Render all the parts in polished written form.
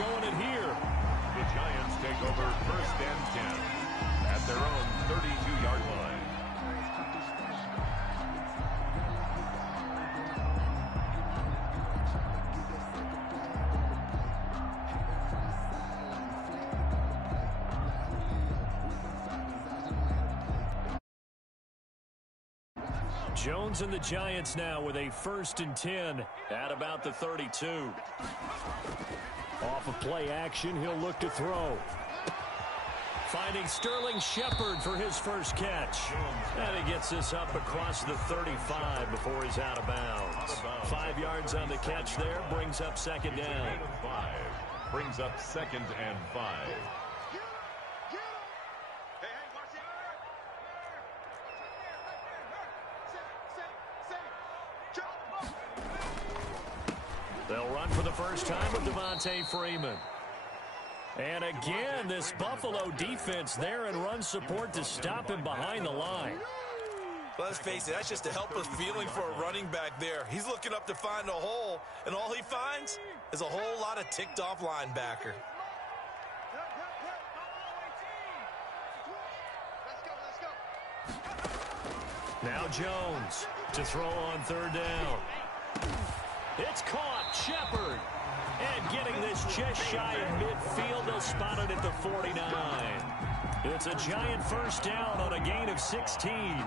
showing it here. The Giants take over 1st and 10 at their own 32-yard line. Jones and the Giants now with a 1st and 10 at about the 32. Off of play action, he'll look to throw. Finding Sterling Shepard for his first catch. And he gets this up across the 35 before he's out of bounds. 5 yards on the catch there, brings up 2nd down. Brings up 2nd and 5. They'll run for the first time with Devontae Freeman. And again, this Buffalo defense there in run support to stop him behind the line. Let's face it, that's just a helpless feeling for a running back there. He's looking up to find a hole, and all he finds is a whole lot of ticked-off linebacker. Now Jones to throw on 3rd down. It's caught. Shepard. And getting this just shy of midfield. They'll spot it at the 49. It's a Giant first down on a gain of 16.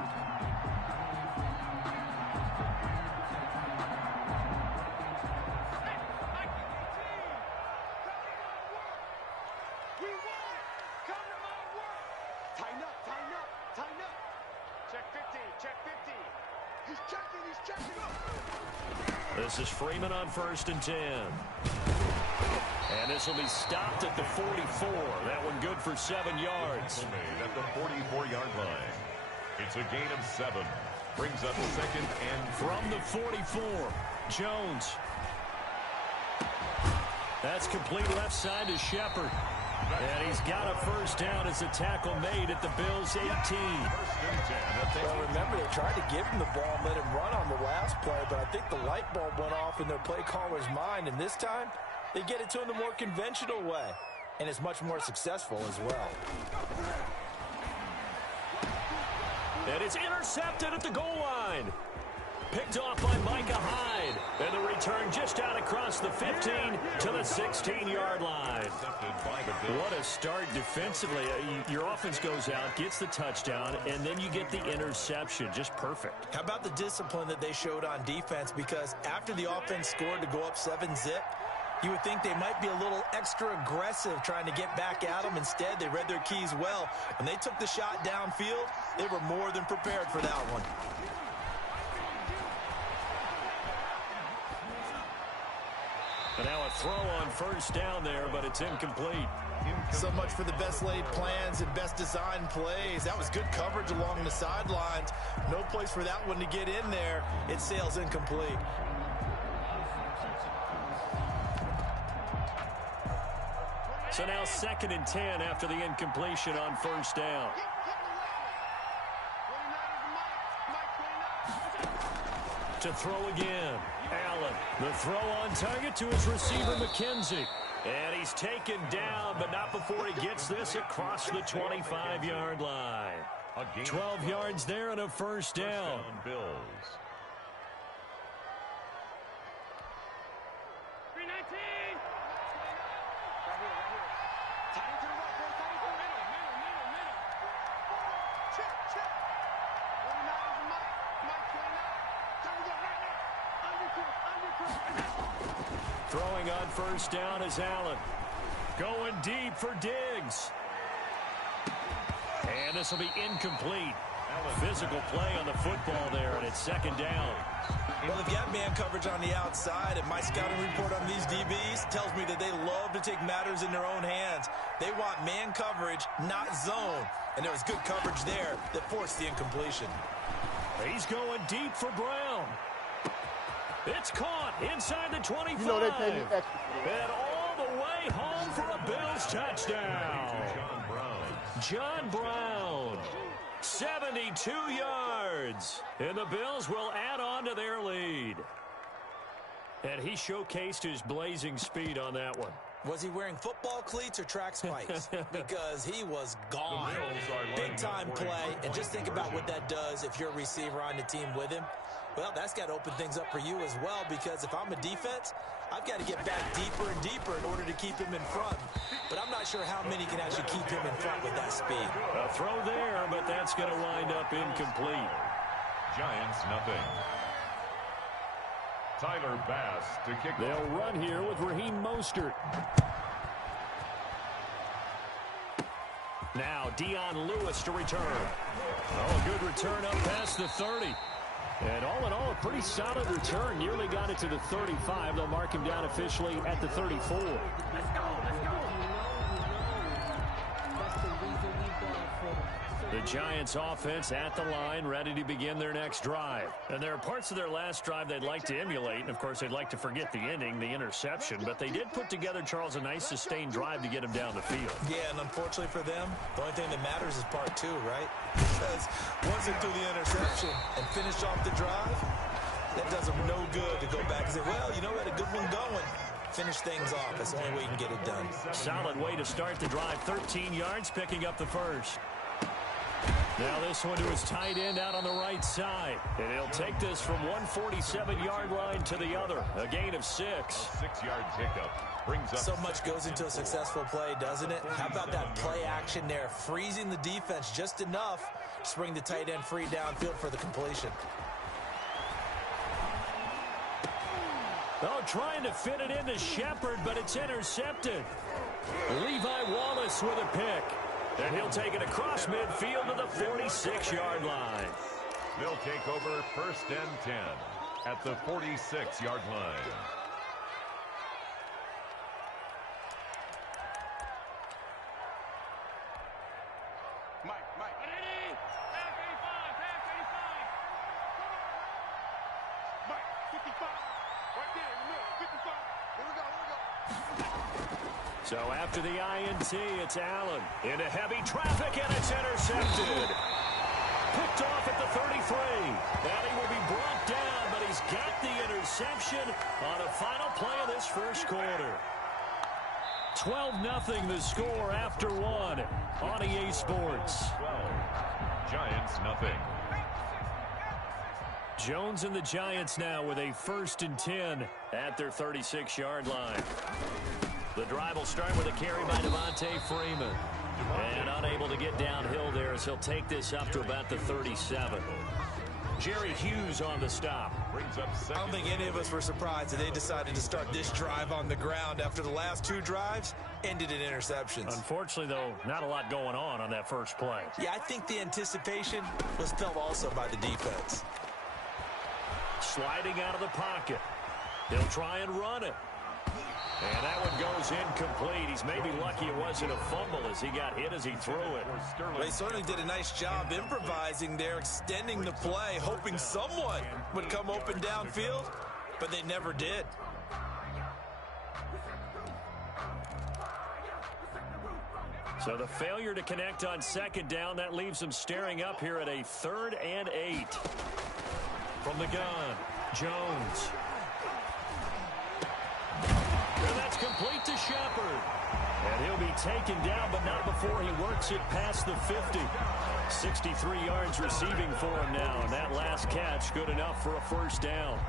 This is Freeman on 1st and 10. And this will be stopped at the 44. That one good for 7 yards. At the 44-yard line. It's a gain of 7. Brings up 2nd and from the 44. Jones. That's complete left side to Shepard. And he's got a first down as a tackle made at the Bills' 18. Well, remember, they tried to give him the ball and let him run on the last play, but I think the light bulb went off in their play caller's mind, and this time they get it to him the more conventional way, and it's much more successful as well. And it's intercepted at the goal line. Picked off by Micah Hyde. And the return just out across the 15 to the 16-yard line. What a start defensively. Your offense goes out, gets the touchdown, and then you get the interception. Just perfect. How about the discipline that they showed on defense? Because after the offense scored to go up 7-zip, you would think they might be a little extra aggressive trying to get back at them. Instead, they read their keys well. When they took the shot downfield, they were more than prepared for that one. And now a throw on first down there, but it's incomplete. So much for the best laid plans and best designed plays. That was good coverage along the sidelines. No place for that one to get in there. It sails incomplete. So now 2nd and 10 after the incompletion on first down. To throw again. Allen, the throw on target to his receiver, McKenzie. And he's taken down, but not before he gets this across the 25-yard line. 12 yards there and a first down. Bills. Throwing on first down is Allen. Going deep for Diggs. And this will be incomplete. Physical play on the football there, and it's 2nd down. Well, if you have man coverage on the outside, and my scouting report on these DBs tells me that they love to take matters in their own hands. They want man coverage, not zone. And there was good coverage there that forced the incompletion. He's going deep for Brown. It's caught inside the 25. You know they pay me extra. And all the way home for a Bills touchdown. John Brown. 72 yards. And the Bills will add on to their lead. And he showcased his blazing speed on that one. Was he wearing football cleats or track spikes? Because he was gone. Big-time play, and just think about what that does if you're a receiver on the team with him. Well, that's got to open things up for you as well, because if I'm a defense, I've got to get back deeper and deeper in order to keep him in front. But I'm not sure how many can actually keep him in front with that speed. A throw there, but that's going to wind up incomplete. Giants, nothing. Tyler Bass to kick. They'll run here with Raheem Mostert. Now Dion Lewis to return. Oh, good return up past the 30. And all in all, a pretty solid return. Nearly got it to the 35. They'll mark him down officially at the 34. Let's go, let's go. The Giants offense at the line, ready to begin their next drive. And there are parts of their last drive they'd like to emulate. And, of course, they'd like to forget the ending, the interception. But they did put together, Charles, a nice sustained drive to get him down the field. Yeah, and unfortunately for them, the only thing that matters is part two, right? Because once they threw the interception and finished off the drive, that does them no good to go back and say, well, you know, we had a good one going. Finish things off. That's the only way you can get it done. Solid way to start the drive. 13 yards, picking up the first. Now this one to his tight end out on the right side. And he'll take this from 147-yard line to the other. A gain of 6. 6-yard pickup brings up. So much goes into a successful play, doesn't it? How about that play action there? Freezing the defense just enough to bring the tight end free downfield for the completion. Oh, trying to fit it into Shepard, but it's intercepted. Levi Wallace with a pick. And he'll take it across midfield to the 46-yard line. They'll take over first and 10 at the 46-yard line. Mike. Pass 85. Mike, 55. Right there in the middle. 55. Here we go. So after the INT, it's Allen into heavy traffic, and it's intercepted. Picked off at the 33. And he will be brought down, but he's got the interception on a final play of this first quarter. 12-0 the score after one on EA Sports. 12. Giants, nothing. Jones and the Giants now with a 1st and 10 at their 36-yard line. The drive will start with a carry by Devontae Freeman. And unable to get downhill there as he'll take this up to about the 37. Jerry Hughes on the stop. Brings up I don't think any of us were surprised that they decided to start this drive on the ground after the last two drives ended in interceptions. Unfortunately, though, not a lot going on that first play. Yeah, I think the anticipation was felt also by the defense. Sliding out of the pocket. He'll try and run it. And that one goes incomplete. He's maybe lucky it wasn't a fumble as he got hit as he threw it. They certainly did a nice job improvising there, extending the play, hoping someone would come open downfield, but they never did. So the failure to connect on 2nd down, that leaves them staring up here at a 3rd and 8. From the gun, Jones. And that's complete to Shepard. And he'll be taken down, but not before he works it past the 50. 63 yards receiving for him now, and that last catch good enough for a 1st down.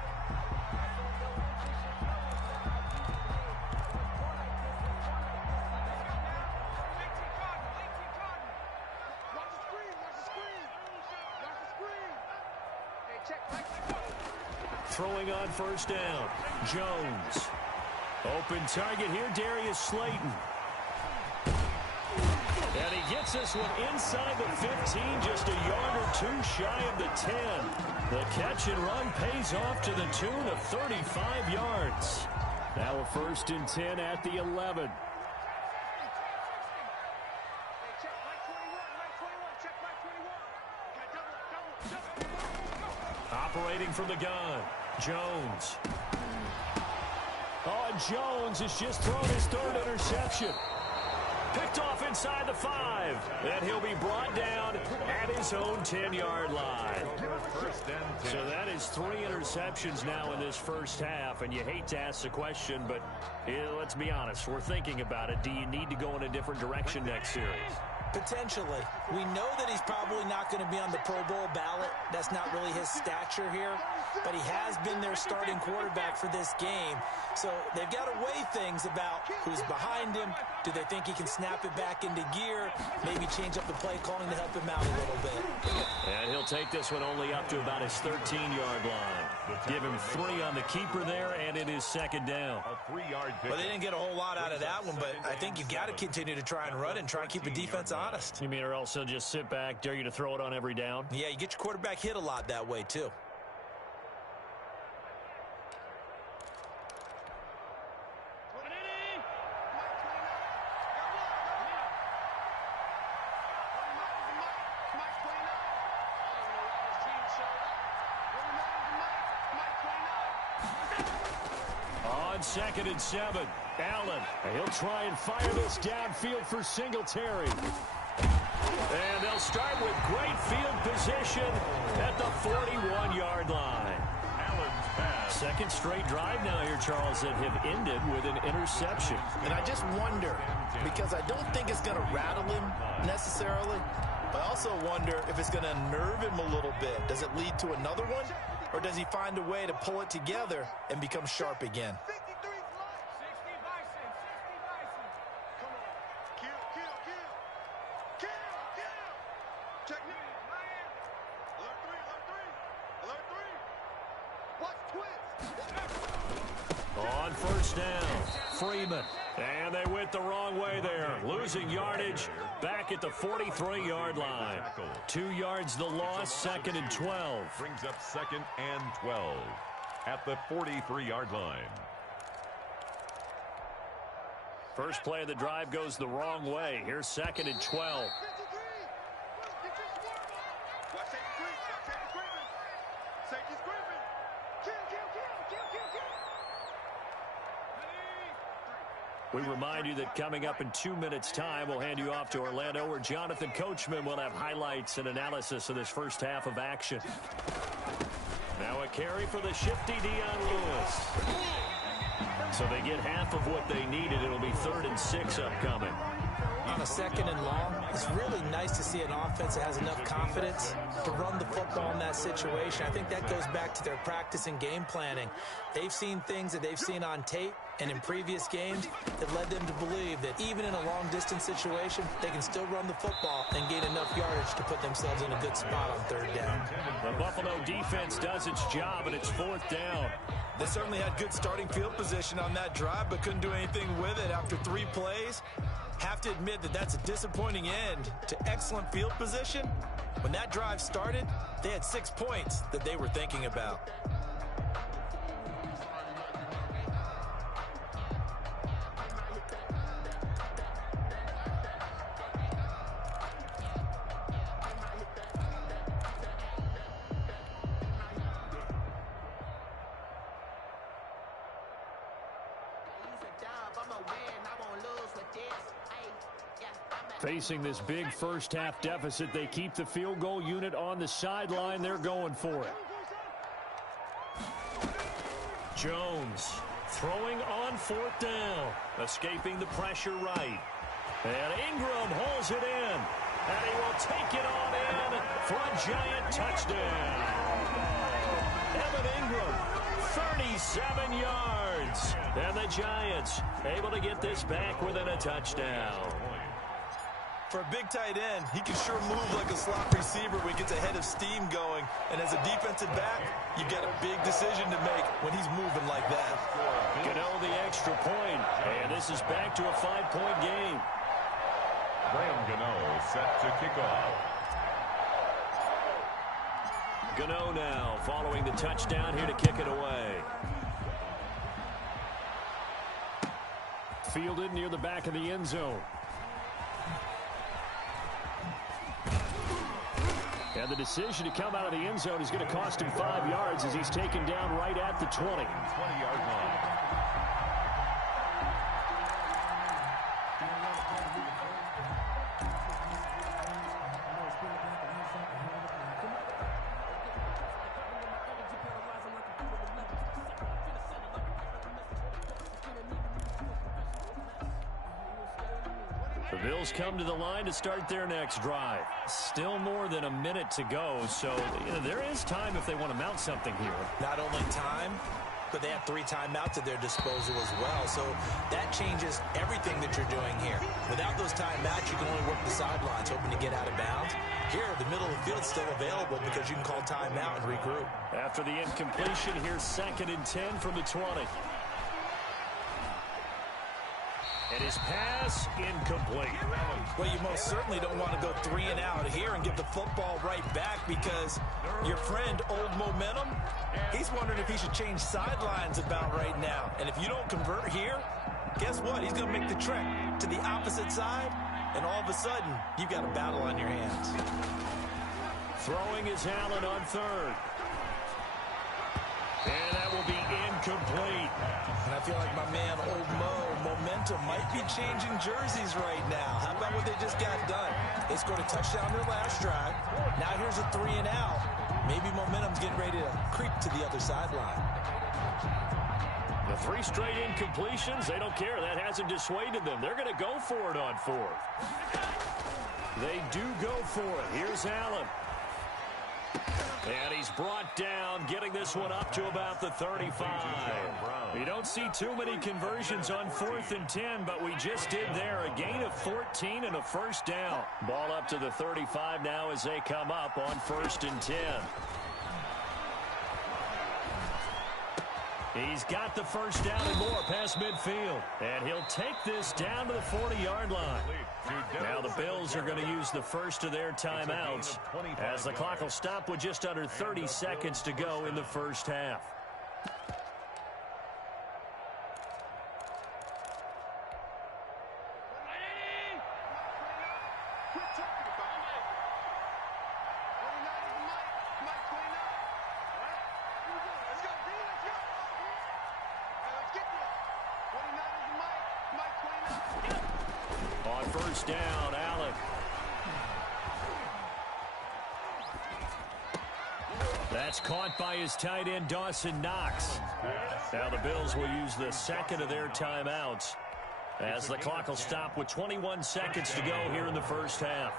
Throwing on 1st down, Jones. Open target here, Darius Slayton. And he gets this one inside the 15, just a yard or two shy of the 10. The catch and run pays off to the tune of 35 yards. Now a 1st and 10 at the 11. Operating from the gun, Jones. Oh, and Jones has just thrown his 3rd interception. Picked off inside the 5. And he'll be brought down at his own 10-yard line. So that is 3 interceptions now in this first half. And you hate to ask the question, but let's be honest. We're thinking about it. Do you need to go in a different direction next series? Potentially. We know that he's probably not going to be on the Pro Bowl ballot. That's not really his stature here. But he has been their starting quarterback for this game. So they've got to weigh things about who's behind him. Do they think he can snap it back into gear? Maybe change up the play calling to help him out a little bit. And he'll take this one only up to about his 13-yard line. Give him 3 on the keeper there, and it is second down. A 3-yard pick. Well, they didn't get a whole lot out of that one, but I think you've got to continue to try and run and try and keep the defense honest. You mean or else he'll just sit back, dare you to throw it on every down? Yeah, you get your quarterback hit a lot that way, too. On 2nd and 7, Allen. He'll try and fire this downfield for Singletary. And they'll start with great field position at the 41-yard line. Allen's pass. Second straight drive now here, Charles, that have ended with an interception. And I just wonder, because I don't think it's going to rattle him necessarily, but I also wonder if it's going to unnerve him a little bit. Does it lead to another one? Or does he find a way to pull it together and become sharp again? 63 flight. 60 Bison. 60 Bison. Come on. Kill, kill, kill. Kill, kill. Check me. Alert 3, alert 3. Alert 3. Watch twist. On first down, Freeman. And they went the wrong way there. Losing yardage back at the 43-yard line. 2 yards the loss, 2nd and 12. Brings up 2nd and 12 at the 43-yard line. First play of the drive goes the wrong way. Here's 2nd and 12. 53. Get your swarm on. Watch safety creep. Watch safety creeping. Safety's creeping. Kill, kill, kill, kill, kill, kill. We remind you that coming up in 2 minutes' time, we'll hand you off to Orlando, where Jonathan Coachman will have highlights and analysis of this first half of action. Now a carry for the shifty Dion Lewis. So they get half of what they needed. It'll be 3rd and 6 upcoming. On a 2nd and long, it's really nice to see an offense that has enough confidence to run the football in that situation. I think that goes back to their practice and game planning. They've seen things that they've seen on tape and in previous games that led them to believe that even in a long-distance situation, they can still run the football and gain enough yardage to put themselves in a good spot on 3rd down. The Buffalo defense does its job, and it's 4th down. They certainly had good starting field position on that drive, but couldn't do anything with it after 3 plays. Have to admit that that's a disappointing end to excellent field position. When that drive started, they had 6 points that they were thinking about. Facing this big first-half deficit, they keep the field goal unit on the sideline. They're going for it. Jones throwing on 4th down, escaping the pressure right. And Ingram holds it in, and he will take it on in for a giant touchdown. Evan Ingram, 37 yards. And the Giants able to get this back within a touchdown. For a big tight end, he can sure move like a slot receiver when he gets a head of steam going. And as a defensive back, you get a big decision to make when he's moving like that. Gano the extra point, and this is back to a 5-point game. Graham Gano set to kick off. Gano now following the touchdown here to kick it away. Fielded near the back of the end zone. And the decision to come out of the end zone is going to cost him 5 yards as he's taken down right at the 20. 20-yard line. The Bills come to the line to start their next drive. Still more than a minute to go, so there is time if they want to mount something here. Not only time, but they have 3 timeouts at their disposal as well. So that changes everything that you're doing here. Without those timeouts, you can only work the sidelines, hoping to get out of bounds. Here, the middle of the field is still available because you can call timeout and regroup. After the incompletion, here's 2nd and 10 from the 20. And his pass incomplete. Well, you most certainly don't want to go 3 and out here and give the football right back because your friend, Old Momentum, he's wondering if he should change sidelines about right now. And if you don't convert here, guess what? He's going to make the trek to the opposite side, and all of a sudden, you've got a battle on your hands. Throwing is Allen on 3rd. And that will be incomplete. And I feel like my man, Old Momentum, might be changing jerseys right now. How about what they just got done? They scored a touchdown their last drive. Now here's a 3 and out. Maybe Momentum's getting ready to creep to the other sideline. The 3 straight incompletions, they don't care. That hasn't dissuaded them. They're going to go for it on 4th. They do go for it. Here's Allen. And he's brought down, getting this one up to about the 35. You don't see too many conversions on 4th and 10, but we just did there. A gain of 14 and a first down. Ball up to the 35 now as they come up on 1st and 10. He's got the first down and more past midfield. And he'll take this down to the 40-yard line. Now the Bills are going to use the first of their timeouts as the clock will stop with just under 30 seconds to go in the first half. On first down, Allen. That's caught by his tight end, Dawson Knox. Now the Bills will use the second of their timeouts as the clock will stop with 21 seconds to go here in the first half.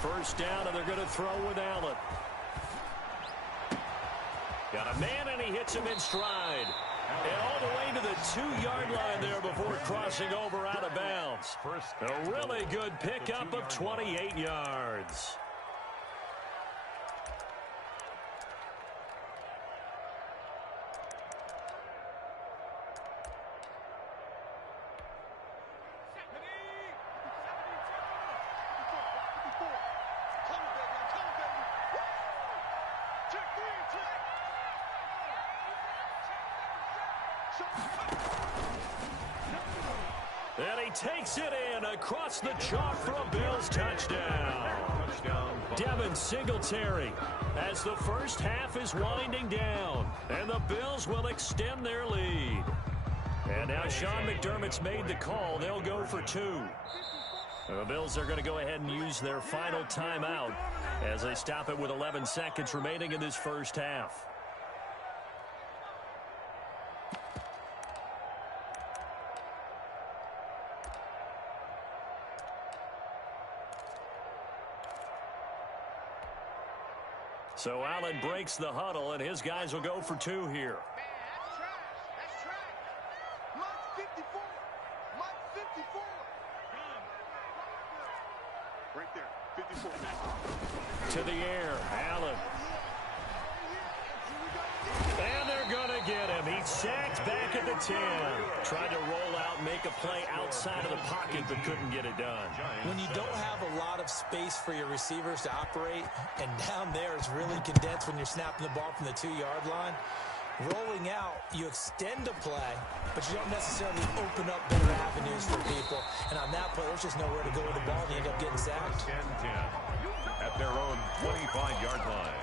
First down, and they're going to throw with Allen. Got a man, and he hits him in stride. And all the way to the 2-yard line there before crossing over out of bounds. A really good pickup of 28 yards. And he takes it in across the chalk for a Bills touchdown. Devin Singletary as the first half is winding down. And the Bills will extend their lead. And now Sean McDermott's made the call. They'll go for 2. The Bills are going to go ahead and use their final timeout as they stop it with 11 seconds remaining in this first half. So Allen breaks the huddle, and his guys will go for 2 here. That's trash. Mike 54. Mike 54. Right there. 54. To the air, Allen. And they're going to get him. He's sacked back at the 10. Tried to roll out, make a play outside of the pocket, but couldn't get it done. When you don't have a lot of space for your receivers to operate, and down there is really condensed when you're snapping the ball from the 2-yard line, rolling out, you extend a play, but you don't necessarily open up better avenues for people. And on that play, there's just nowhere to go with the ball, and you end up getting sacked. 10-10 at their own 25-yard line.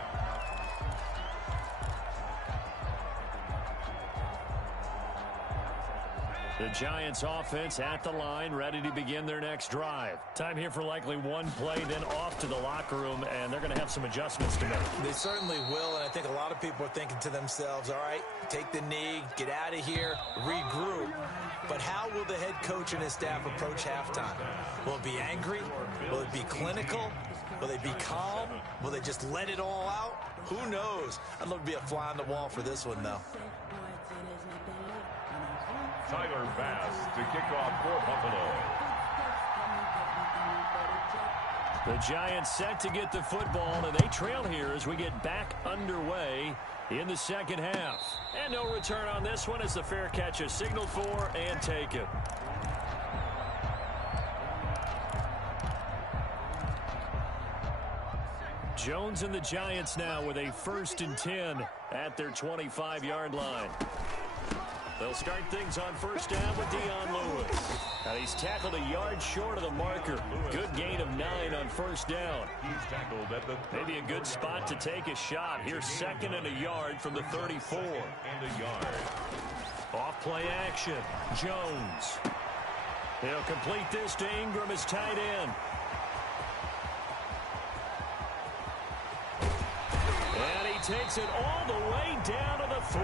The Giants offense at the line, ready to begin their next drive. Time here for likely one play, then off to the locker room, and they're going to have some adjustments to make. They certainly will, and I think a lot of people are thinking to themselves, all right, take the knee, get out of here, regroup. But how will the head coach and his staff approach halftime? Will it be angry? Will it be clinical? Will they be calm? Will they just let it all out? Who knows? I'd love to be a fly on the wall for this one, though. Tyler Bass to kick off for Buffalo. The Giants set to get the football, and they trail here as we get back underway in the second half. And no return on this one as the fair catch is signaled for and taken. Jones and the Giants now with a 1st and 10 at their 25-yard line. They'll start things on first down with Dion Lewis. Now he's tackled a yard short of the marker. Good gain of 9 on first down. He's tackled at the Maybe a good spot to take a shot. Here's 2nd and a yard from the 34. And a yard. Off play action. Jones. He'll complete this to Ingram as tight end. And he takes it all the way down to the 3.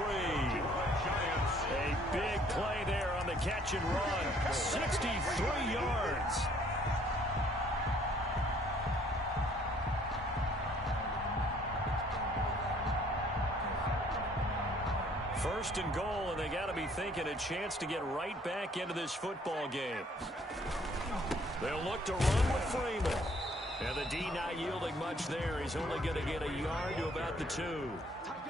A big play there on the catch and run. 63 yards. First and goal, and they got to be thinking a chance to get right back into this football game. They'll look to run with Freeman. And the D not yielding much there. He's only going to get a yard to about the 2.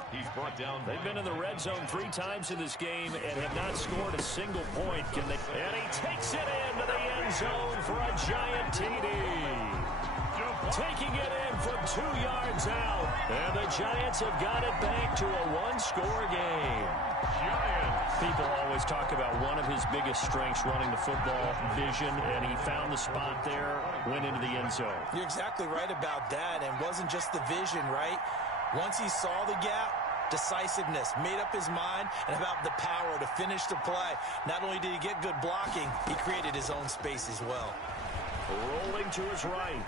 He's brought down. They've been in the red zone 3 times in this game and have not scored a single point. Can they? And he takes it into the end zone for a giant TD. Taking it in from 2 yards out. And the Giants have got it back to a 1-score game. People always talk about one of his biggest strengths running the football, vision, and he found the spot there, went into the end zone. You're exactly right about that, and wasn't just the vision, right? Once he saw the gap, decisiveness, made up his mind, and about the power to finish the play. Not only did he get good blocking, he created his own space as well. Rolling to his right.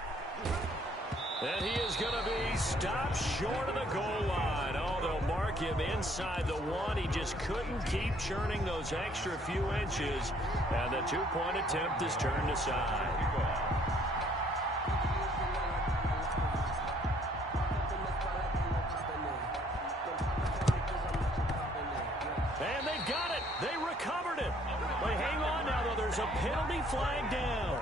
And he is going to be stopped short of the goal line. Oh, they'll mark him inside the 1. He just couldn't keep churning those extra few inches. And the 2-point attempt is turned aside. And they've got it. They recovered it. They hang on now, though. There's a penalty flag down.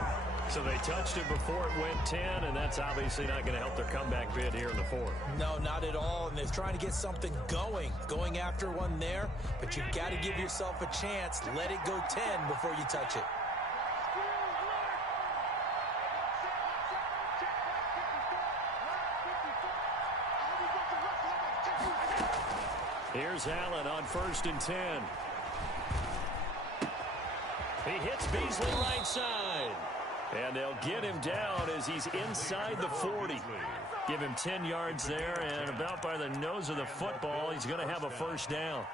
So they touched it before it went 10, and that's obviously not going to help their comeback bid here in the 4th. No, not at all, and they're trying to get something going after one there, but you've got to give yourself a chance. Let it go 10 before you touch it. Here's Allen on 1st and 10. He hits Beasley right side. And they'll get him down as he's inside the 40. Give him 10 yards there, and about by the nose of the football, he's going to have a first down.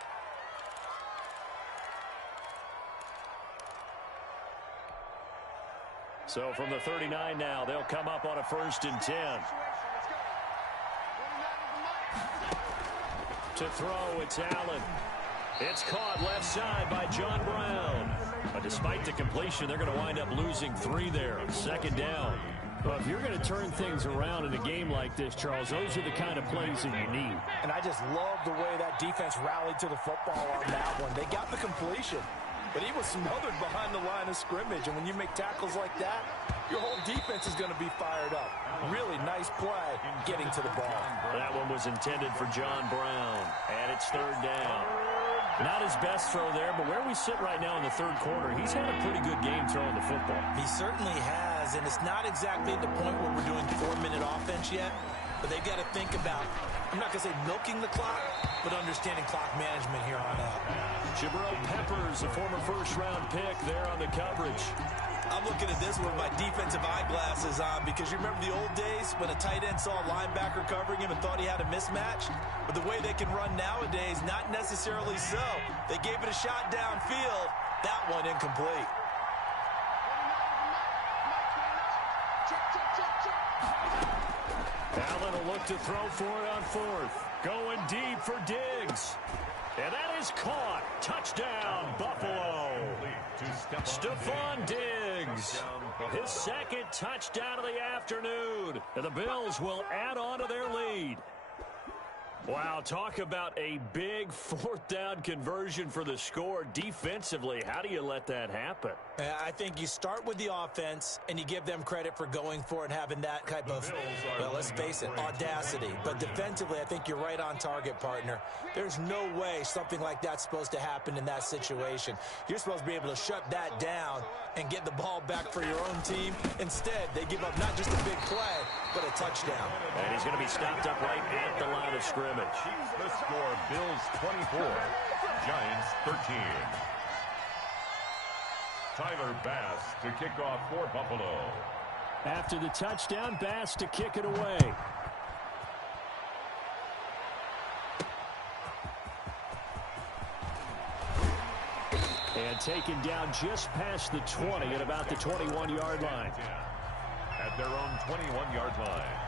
So from the 39 now, they'll come up on a 1st and 10. To throw, it's Allen. It's caught left side by John Brown. But despite the completion, they're going to wind up losing 3 there. 2nd down. Well, if you're going to turn things around in a game like this, Charles, those are the kind of plays that you need. And I just love the way that defense rallied to the football on that one. They got the completion, but he was smothered behind the line of scrimmage. And when you make tackles like that, your whole defense is going to be fired up. Really nice play getting to the ball. That one was intended for John Brown. And it's 3rd down. Not his best throw there, but where we sit right now in the 3rd quarter, he's had a pretty good game throwing the football. He certainly has, and it's not exactly at the point where we're doing 4-minute offense yet, but they've got to think about, I'm not going to say milking the clock, but understanding clock management here on out. Jabril Peppers, a former 1st-round pick there on the coverage. I'm looking at this with my defensive eyeglasses on because you remember the old days when a tight end saw a linebacker covering him and thought he had a mismatch? But the way they can run nowadays, not necessarily so. They gave it a shot downfield, That one incomplete. Allen will look to throw for it on fourth. Going deep for Diggs. And that is caught. Touchdown, Buffalo. Stephon Diggs. His second touchdown of the afternoon. And the Bills will add on to their lead. Wow, talk about a big fourth down conversion for the score. Defensively, how do you let that happen? I think you start with the offense, and you give them credit for going for it and having that type of, well, let's face it, audacity. But defensively, I think you're right on target, partner. There's no way something like that's supposed to happen in that situation. You're supposed to be able to shut that down and get the ball back for your own team. Instead, they give up not just a big play, but a touchdown. And he's going to be stopped up right at the line of scrimmage. The score, Bills 24, Giants 13. Tyler Bass to kick off for Buffalo. After the touchdown, Bass to kick it away. And taken down just past the 20 at about the 21-yard line. At their own 21-yard line.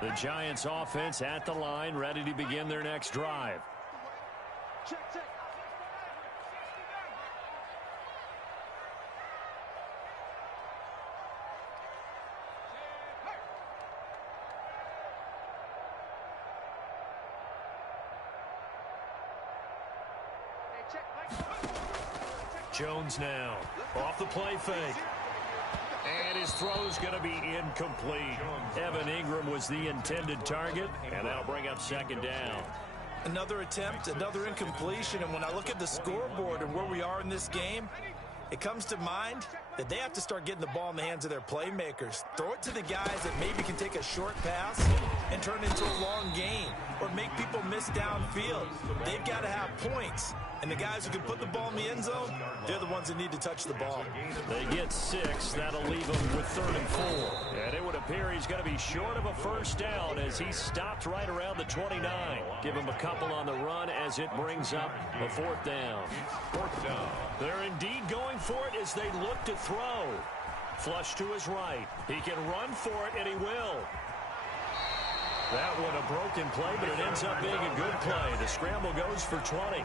The Giants offense at the line, ready to begin their next drive. Jones now off the play fake. And his throw's going to be incomplete. Evan Ingram was the intended target, and that'll bring up second down. Another attempt, another incompletion, and when I look at the scoreboard and where we are in this game, it comes to mind that they have to start getting the ball in the hands of their playmakers. Throw it to the guys that maybe can take a short pass and turn it into a long gain or make people miss downfield. They've got to have points. And the guys who can put the ball in the end zone, they're the ones that need to touch the ball. They get 6. That'll leave them with 3rd and 4. And it would appear he's going to be short of a first down as he stopped right around the 29. Give him a couple on the run as it brings up a 4th down. 4th down. They're indeed going for it as they look to throw. Flush to his right. He can run for it, and he will. That one a broken play, but it ends up being a good play. The scramble goes for 20.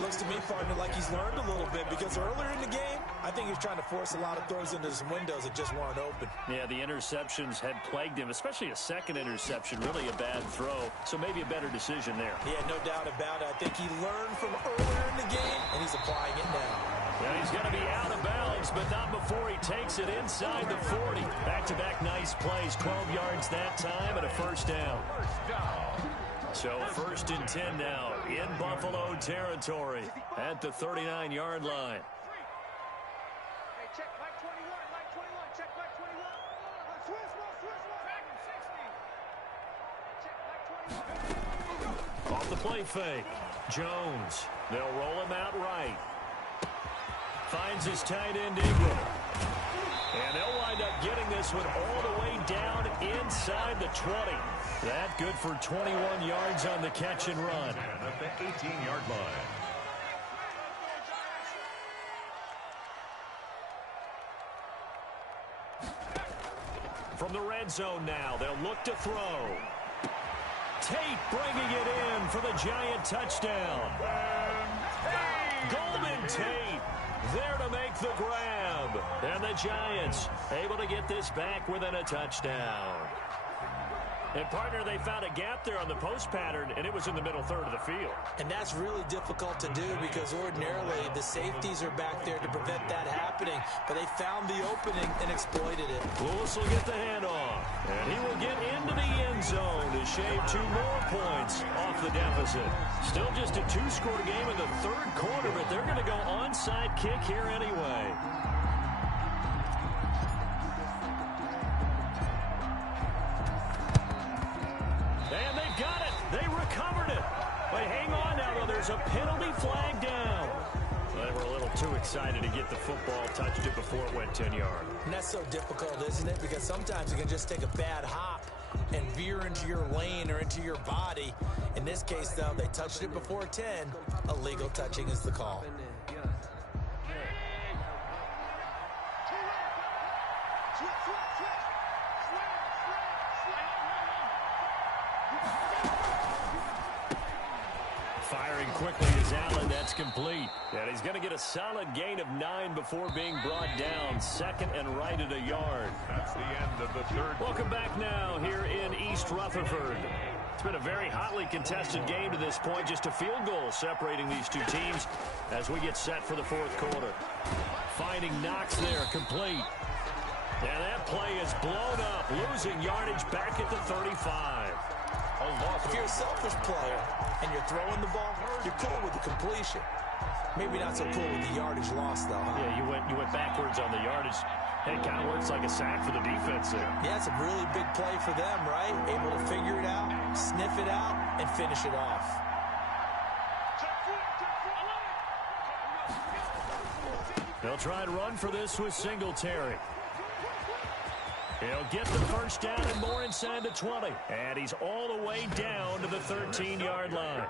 Looks to me, partner, like he's learned a little bit because earlier in the game, I think he was trying to force a lot of throws into some windows that just weren't open. Yeah, the interceptions had plagued him, especially a second interception, really a bad throw. So maybe a better decision there. Yeah, no doubt about it. I think he learned from earlier in the game, and he's applying it now. Yeah, he's going to be out of bounds, but not before he takes it inside the 40. Back-to-back nice plays, 12 yards that time, and a first down. So 1st and 10 now in Buffalo territory at the 39-yard line. Hey, check Mike 21, Mike 21, check Mike 21. Check Mike 21. Off the play fake. Jones. They'll roll him out right. Finds his tight end Ingram. And they'll wind up getting this one all the way down inside the 20. That good for 21 yards on the catch and run. At the 18-yard line. From the red zone now, they'll look to throw. Tate bringing it in for the Giant touchdown. Golden Tate there to make the grab. And the Giants able to get this back within a touchdown. And, partner, they found a gap there on the post pattern, and it was in the middle third of the field. And that's really difficult to do because ordinarily the safeties are back there to prevent that happening. But they found the opening and exploited it. Lewis will get the handoff, and he will get into the end zone to shave 2 more points off the deficit. Still just a 2-score game in the 3rd quarter, but they're going to go onside kick here anyway. And they've got it. They recovered it. But hang on now, though. There's a penalty flag down. They were a little too excited to get the football, touched it before it went 10 yards. And that's so difficult, isn't it? Because sometimes you can just take a bad hop and veer into your lane or into your body. In this case, though, they touched it before 10. Illegal touching is the call. Firing quickly is Allen. That's complete. And he's going to get a solid gain of 9 before being brought down. Second and right at a yard. That's the end of the third. Welcome back now here in East Rutherford. It's been a very hotly contested game to this point. Just a field goal separating these two teams as we get set for the fourth quarter. Finding Knox there, complete. And that play is blown up, losing yardage back at the 35. If you're a selfish player and you're throwing the ball, you're cool with the completion. Maybe not so cool with the yardage loss, though, huh? Yeah, you went backwards on the yardage. It kind of works like a sack for the defense there. Yeah, it's a really big play for them, right? Able to figure it out, sniff it out, and finish it off. They'll try and run for this with Singletary. He'll get the first down and more inside the 20. And he's all the way down to the 13-yard line.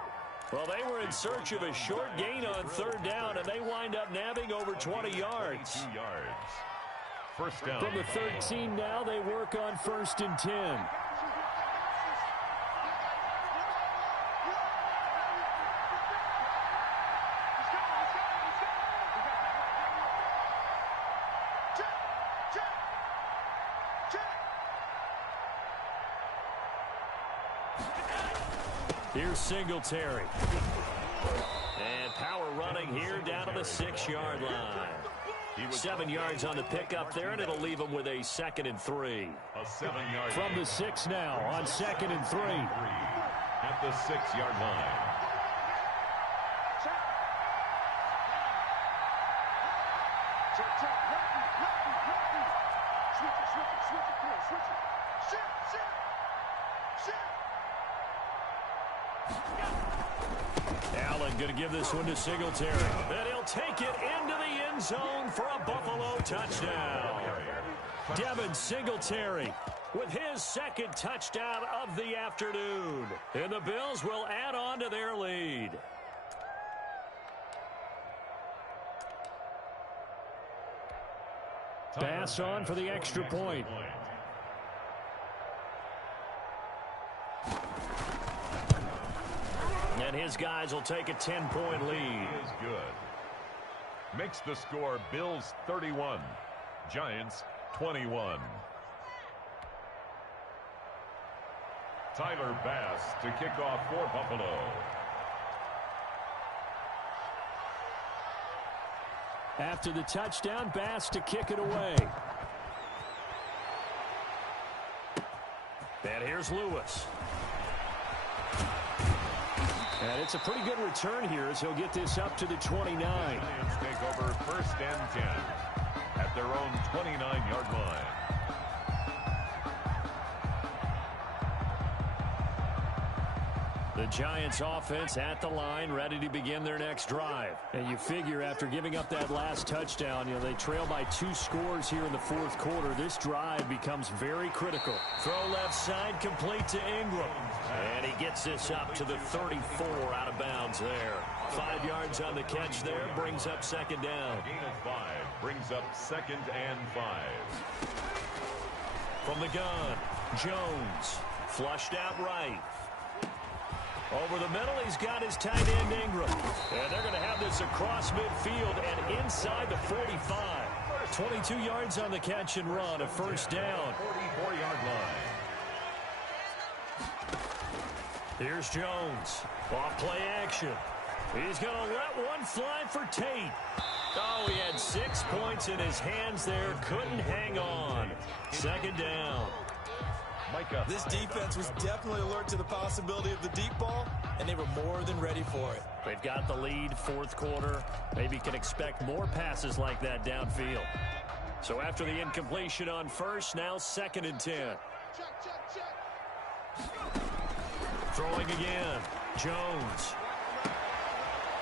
Well, they were in search of a short gain on third down, and they wind up nabbing over 20 yards. 22 yards. First down. From the 13 now, they work on 1st and 10. Here's Singletary. And power running here down to the 6-yard line. 7 yards on the pickup there, and it'll leave him with a 2nd and 3. A 7-yard. From the 6 now on 2nd and 3. At the 6-yard line. Allen going to give this one to Singletary. And he'll take it into the end zone for a Buffalo touchdown. Devin Singletary with his 2nd touchdown of the afternoon. And the Bills will add on to their lead. Pass on for the extra point. And his guys will take a 10-point lead. Is good. Makes the score Bills 31, Giants 21. Tyler Bass to kick off for Buffalo. After the touchdown, Bass to kick it away. And here's Lewis. And it's a pretty good return here as he'll get this up to the 29. Giants take over 1st and 10 at their own 29-yard line. The Giants offense at the line, ready to begin their next drive. And you figure after giving up that last touchdown, they trail by 2 scores here in the fourth quarter. This drive becomes very critical. Throw left side, complete to Ingram. And he gets this up to the 34 out of bounds there. 5 yards on the catch there, brings up 2nd down. Gain of 5 brings up 2nd and 5. From the gun, Jones, flushed out right. Over the middle, he's got his tight end Ingram. And they're going to have this across midfield and inside the 45. 22 yards on the catch and run, a first down. 44-yard line. Here's Jones. Off play action. He's going to let one fly for Tate. Oh, he had 6 points in his hands there. Couldn't hang on. 2nd down. This defense was definitely alert to the possibility of the deep ball, and they were more than ready for it. They've got the lead, fourth quarter. Maybe can expect more passes like that downfield. So after the incompletion on first, now 2nd and 10. Throwing again. Jones.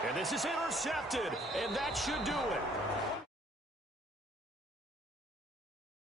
And this is intercepted, and that should do it.